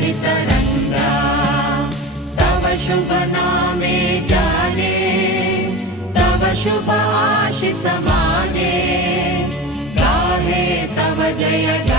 तरंगा तव शुभ नामे जाने तव शुभ आशीष माने गाहे तव जय